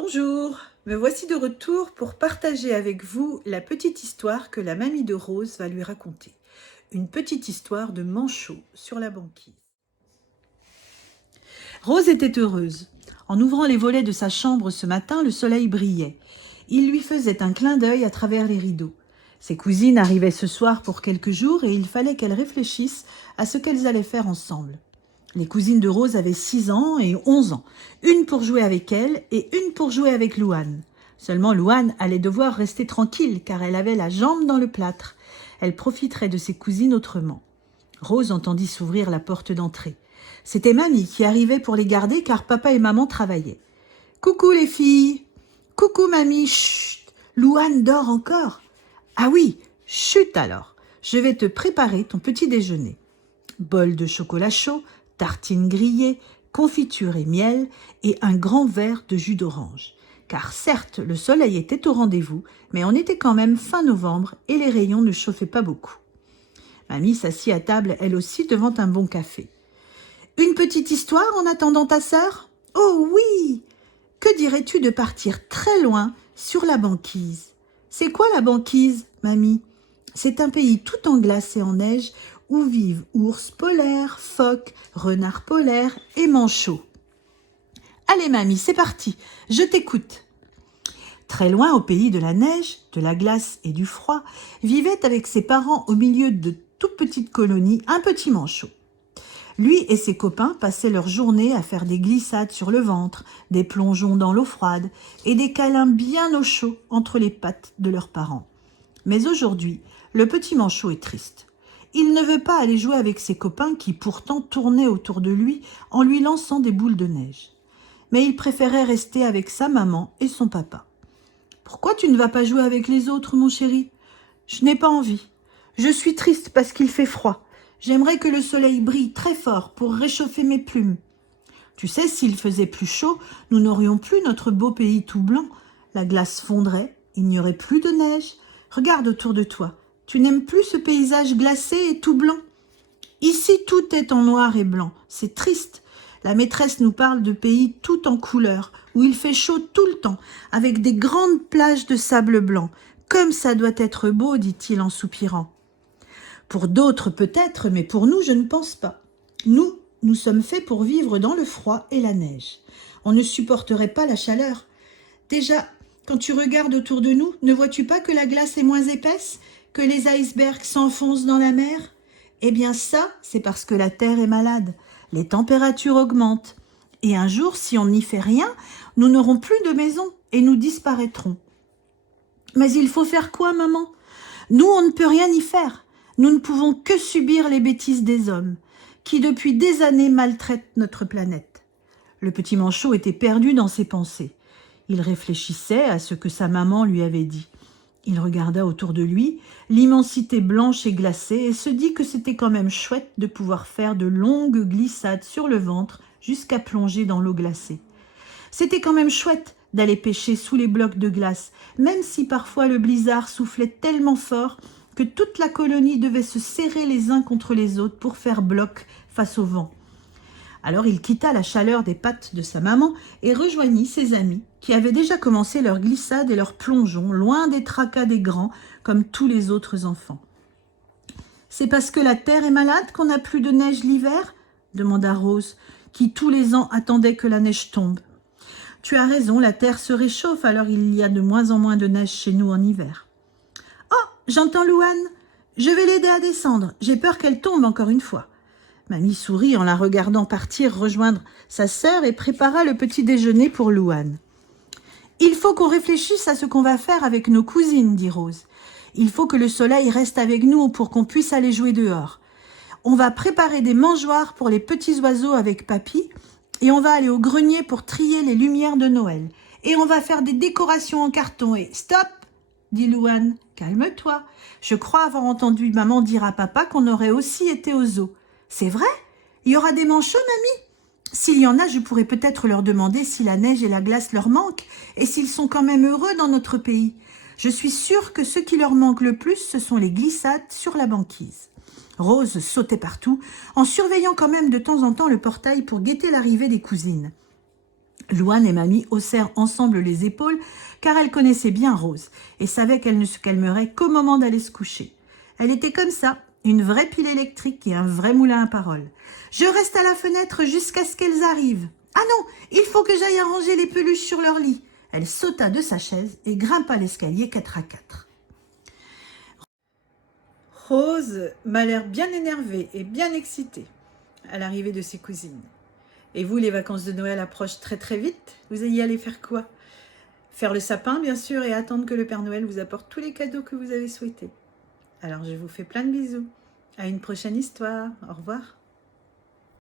Bonjour, me voici de retour pour partager avec vous la petite histoire que la mamie de Rose va lui raconter. Une petite histoire de manchot sur la banquise. Rose était heureuse. En ouvrant les volets de sa chambre ce matin, le soleil brillait. Il lui faisait un clin d'œil à travers les rideaux. Ses cousines arrivaient ce soir pour quelques jours et il fallait qu'elles réfléchissent à ce qu'elles allaient faire ensemble. Les cousines de Rose avaient 6 ans et 11 ans, une pour jouer avec elle et une pour jouer avec Louane. Seulement Louane allait devoir rester tranquille car elle avait la jambe dans le plâtre. Elle profiterait de ses cousines autrement. Rose entendit s'ouvrir la porte d'entrée. C'était mamie qui arrivait pour les garder car papa et maman travaillaient. « Coucou les filles !»« Coucou mamie !»« Chut ! Louane dort encore !»« Ah oui, chut alors, je vais te préparer ton petit déjeuner. » Bol de chocolat chaud, tartines grillées, confiture et miel et un grand verre de jus d'orange. Car certes, le soleil était au rendez-vous, mais on était quand même fin novembre et les rayons ne chauffaient pas beaucoup. Mamie s'assit à table elle aussi devant un bon café. « Une petite histoire en attendant ta sœur ? Oh oui ! Que dirais-tu de partir très loin sur la banquise ? C'est quoi la banquise, mamie ? C'est un pays tout en glace et en neige où vivent ours polaires, phoques, renards polaires et manchots. Allez mamie, c'est parti, je t'écoute. » Très loin au pays de la neige, de la glace et du froid, vivait avec ses parents au milieu de toute petite colonie un petit manchot. Lui et ses copains passaient leur journée à faire des glissades sur le ventre, des plongeons dans l'eau froide et des câlins bien au chaud entre les pattes de leurs parents. Mais aujourd'hui, le petit manchot est triste. Il ne veut pas aller jouer avec ses copains qui pourtant tournaient autour de lui en lui lançant des boules de neige. Mais il préférait rester avec sa maman et son papa. « Pourquoi tu ne vas pas jouer avec les autres, mon chéri ? » ?»« Je n'ai pas envie. Je suis triste parce qu'il fait froid. J'aimerais que le soleil brille très fort pour réchauffer mes plumes. Tu sais, s'il faisait plus chaud, nous n'aurions plus notre beau pays tout blanc. La glace fondrait, il n'y aurait plus de neige. Regarde autour de toi. Tu n'aimes plus ce paysage glacé et tout blanc ? Ici, tout est en noir et blanc. C'est triste. La maîtresse nous parle de pays tout en couleurs, où il fait chaud tout le temps, avec des grandes plages de sable blanc. Comme ça doit être beau, dit-il en soupirant. Pour d'autres peut-être, mais pour nous, je ne pense pas. Nous sommes faits pour vivre dans le froid et la neige. On ne supporterait pas la chaleur. Déjà, quand tu regardes autour de nous, ne vois-tu pas que la glace est moins épaisse, que les icebergs s'enfoncent dans la mer ? Eh bien ça, c'est parce que la terre est malade. Les températures augmentent. Et un jour, si on n'y fait rien, nous n'aurons plus de maison et nous disparaîtrons. Mais il faut faire quoi, maman ? Nous, on ne peut rien y faire. Nous ne pouvons que subir les bêtises des hommes, qui depuis des années maltraitent notre planète. Le petit manchot était perdu dans ses pensées. Il réfléchissait à ce que sa maman lui avait dit. Il regarda autour de lui, l'immensité blanche et glacée, et se dit que c'était quand même chouette de pouvoir faire de longues glissades sur le ventre jusqu'à plonger dans l'eau glacée. C'était quand même chouette d'aller pêcher sous les blocs de glace, même si parfois le blizzard soufflait tellement fort que toute la colonie devait se serrer les uns contre les autres pour faire bloc face au vent. Alors il quitta la chaleur des pattes de sa maman et rejoignit ses amis qui avaient déjà commencé leur glissade et leur plongeon loin des tracas des grands comme tous les autres enfants. « C'est parce que la terre est malade qu'on n'a plus de neige l'hiver ?» demanda Rose, qui tous les ans attendait que la neige tombe. « Tu as raison, la terre se réchauffe, alors il y a de moins en moins de neige chez nous en hiver. »« Oh, j'entends Louane. Je vais l'aider à descendre. J'ai peur qu'elle tombe encore une fois. » Mamie sourit en la regardant partir rejoindre sa sœur et prépara le petit déjeuner pour Louane. « Il faut qu'on réfléchisse à ce qu'on va faire avec nos cousines, dit Rose. Il faut que le soleil reste avec nous pour qu'on puisse aller jouer dehors. On va préparer des mangeoires pour les petits oiseaux avec papy et on va aller au grenier pour trier les lumières de Noël. Et on va faire des décorations en carton et... » « Stop !» dit Louane. « Calme-toi. Je crois avoir entendu maman dire à papa qu'on aurait aussi été au zoo. » « C'est vrai ? Il y aura des manchots, mamie ? S'il y en a, je pourrais peut-être leur demander si la neige et la glace leur manquent et s'ils sont quand même heureux dans notre pays. Je suis sûre que ce qui leur manque le plus, ce sont les glissades sur la banquise. » Rose sautait partout, en surveillant quand même de temps en temps le portail pour guetter l'arrivée des cousines. Louane et Mamie haussèrent ensemble les épaules, car elles connaissaient bien Rose et savaient qu'elle ne se calmerait qu'au moment d'aller se coucher. Elle était comme ça, une vraie pile électrique et un vrai moulin à paroles. « Je reste à la fenêtre jusqu'à ce qu'elles arrivent. Ah non, il faut que j'aille arranger les peluches sur leur lit. » Elle sauta de sa chaise et grimpa l'escalier 4 à 4. Rose m'a l'air bien énervée et bien excitée à l'arrivée de ses cousines. Et vous, les vacances de Noël approchent très très vite. Vous y allez faire quoi? Faire le sapin, bien sûr, et attendre que le Père Noël vous apporte tous les cadeaux que vous avez souhaités. Alors, je vous fais plein de bisous. À une prochaine histoire. Au revoir.